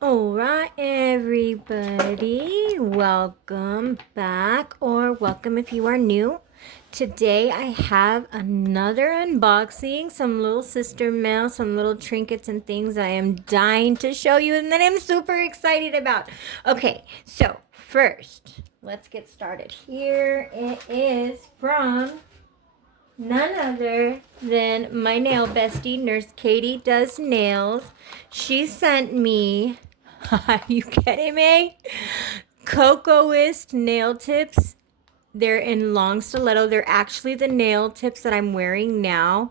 All right, everybody, welcome back, or welcome if you are new. Today I have another unboxing, some little sister mail, some little trinkets and things I am dying to show you and that I'm super excited about. Okay, so first, let's get started. Here it is from none other than my nail bestie, Nurse Katie Does Nails. She sent me, are you kidding me? Cocoist nail tips. They're in long stiletto. They're actually the nail tips that I'm wearing now.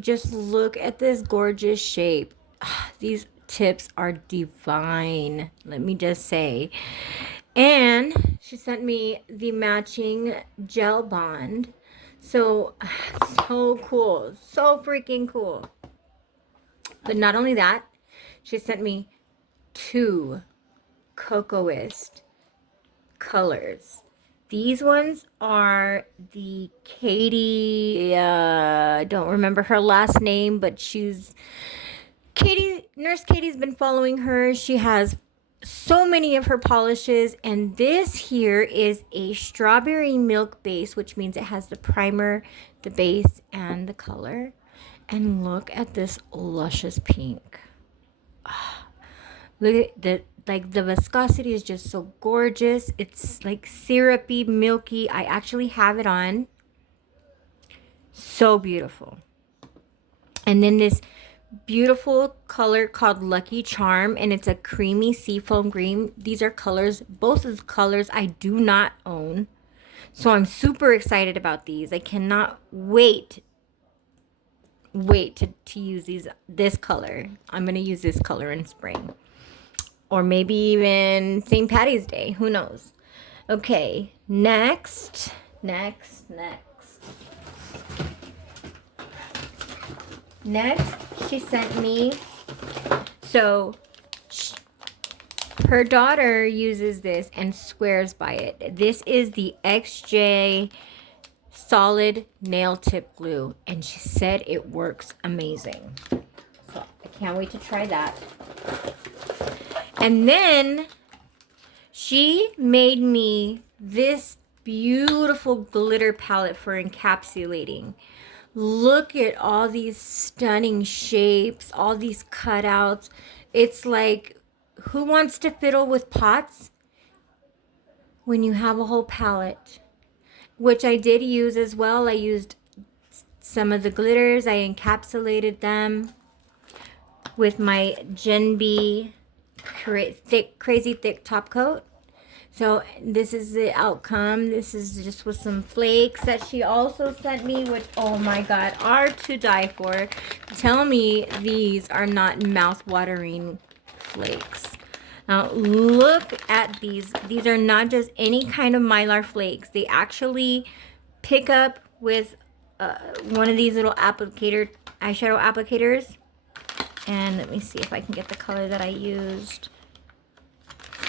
Just look at this gorgeous shape. These tips are divine, let me just say. And she sent me the matching gel bond. So, so cool. So freaking cool. But not only that, she sent me two Cocoist colors. These ones are the Katie, I don't remember her last name, but Nurse Katie's been following her. She has so many of her polishes, and this here is a strawberry milk base, which means it has the primer, the base, and the color. And look at this luscious pink. Look at the viscosity is just so gorgeous. It's like syrupy, milky. I actually have it on. So beautiful. And then this beautiful color called Lucky Charm, and it's a creamy seafoam green. These are colors, both of the colors I do not own. So I'm super excited about these. I cannot wait to use this color. I'm going to use this color in spring. Or maybe even St. Patty's Day. Who knows? Okay, next. Next, she sent me. So, her daughter uses this and swears by it. This is the XJ solid nail tip glue. And she said it works amazing. So, I can't wait to try that. And then she made me this beautiful glitter palette for encapsulating. Look at all these stunning shapes, all these cutouts. It's like, who wants to fiddle with pots when you have a whole palette? Which I did use as well. I used some of the glitters. I encapsulated them with my Gen B crazy thick top coat. So this is the outcome. This is just with some flakes that she also sent me, which, oh my God, are to die for. Tell me these are not mouth-watering flakes. Now look at these. These are not just any kind of Mylar flakes. They actually pick up with one of these little eyeshadow applicators. And let me see if I can get the color that I used.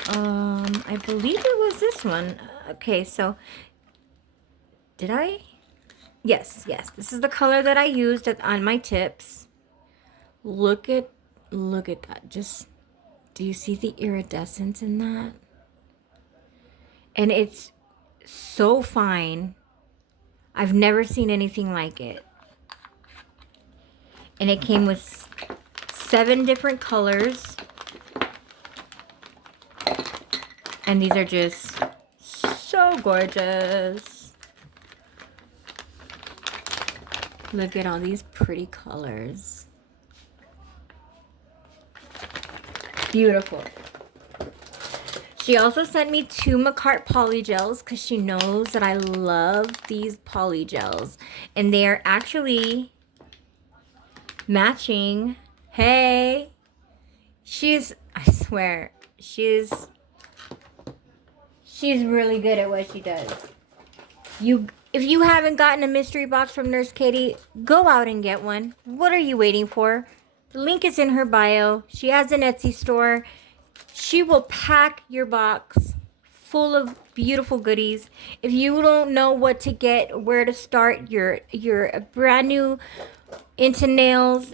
I believe it was this one. Okay, so did I? Yes. This is the color that I used on my tips. Look at that. Just, do you see the iridescence in that? And it's so fine. I've never seen anything like it. And it came with 7 different colors. And these are just so gorgeous. Look at all these pretty colors. Beautiful. She also sent me 2 Macart polygels because she knows that I love these polygels. And they are actually matching. Hey, I swear, she's really good at what she does. If you haven't gotten a mystery box from Nurse Katie, go out and get one. What are you waiting for? The link is in her bio. She has an Etsy store. She will pack your box full of beautiful goodies. If you don't know what to get, where to start, you're brand new into nails,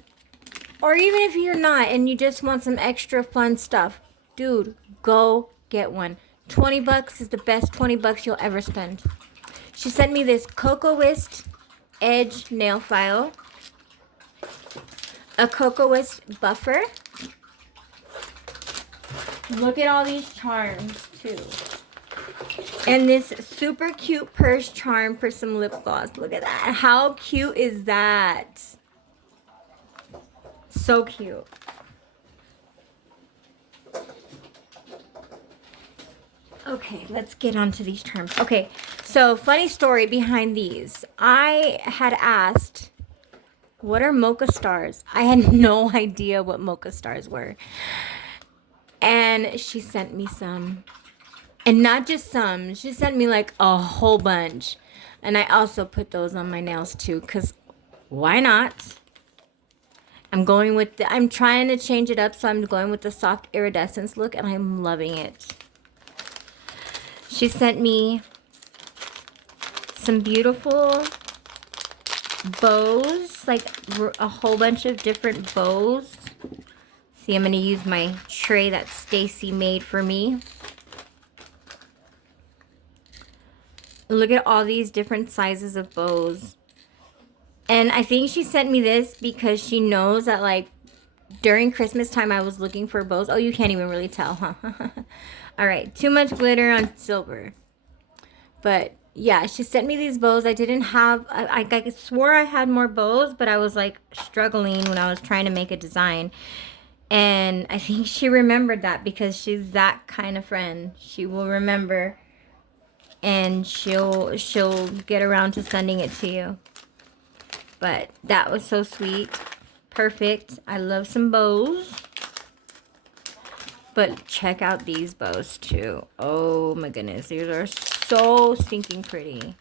Or even if you're not and you just want some extra fun stuff, dude, go get one. 20 bucks is the best 20 bucks you'll ever spend. She sent me this Cocoa Whisk Edge nail file, a Cocoa Whisk buffer. Look at all these charms too. And this super cute purse charm for some lip gloss. Look at that. How cute is that? So cute. Okay, let's get on to these charms. Okay, so funny story behind these. I had asked, what are mocha stars? I had no idea what mocha stars were. And she sent me some. And not just some. She sent me like a whole bunch. And I also put those on my nails too, because why not? I'm trying to change it up, so I'm going with the soft iridescence look, and I'm loving it. She sent me some beautiful bows, like a whole bunch of different bows. See, I'm going to use my tray that Stacy made for me. Look at all these different sizes of bows. And I think she sent me this because she knows that, like, during Christmas time I was looking for bows. Oh, you can't even really tell, huh? All right, too much glitter on silver. But yeah, she sent me these bows. I didn't have, I swore I had more bows, but I was like struggling when I was trying to make a design. And I think she remembered that because she's that kind of friend. She will remember, and she'll get around to sending it to you. But that was so sweet. Perfect. I love some bows. But check out these bows too. Oh my goodness. These are so stinking pretty.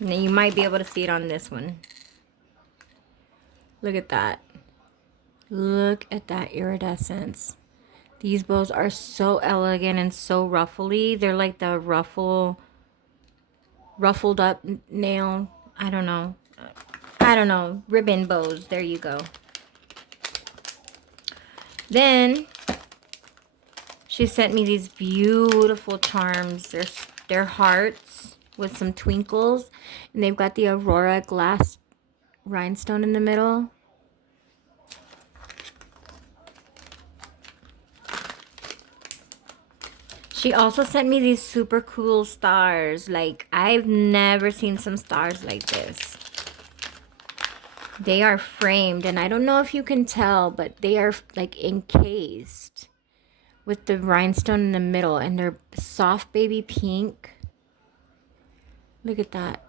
Now you might be able to see it on this one. Look at that. Look at that iridescence. These bows are so elegant and so ruffly. They're like the ruffled up nail. I don't know. Ribbon bows. There you go. Then she sent me these beautiful charms. They're hearts with some twinkles, and they've got the Aurora glass rhinestone in the middle. She also sent me these super cool stars. Like, I've never seen some stars like this. They are framed, and I don't know if you can tell, but they are like encased with the rhinestone in the middle, and they're soft baby pink. Look at that.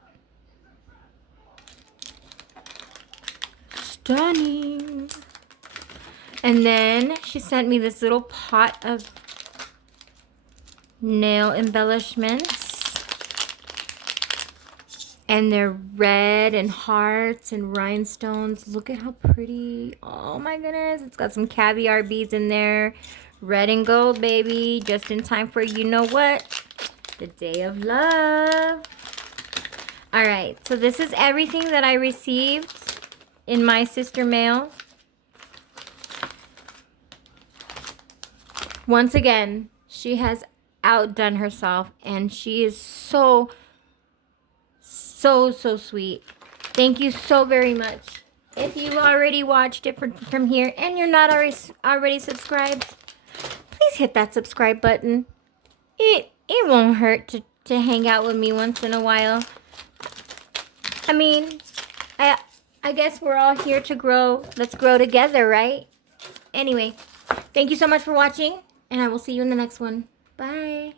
Stunning. And then she sent me this little pot of nail embellishments. And they're red and hearts and rhinestones. Look at how pretty. Oh my goodness. It's got some caviar beads in there. Red and gold, baby. Just in time for, you know what? The day of love. Alright, so this is everything that I received in my sister mail. Once again, she has outdone herself, and she is so sweet. Thank you so very much. If you already watched it from here and you're not already subscribed, please hit that subscribe button. It won't hurt to hang out with me once in a while. I mean, I guess we're all here to grow. Let's grow together, right? Anyway, thank you so much for watching, and I will see you in the next one. Bye.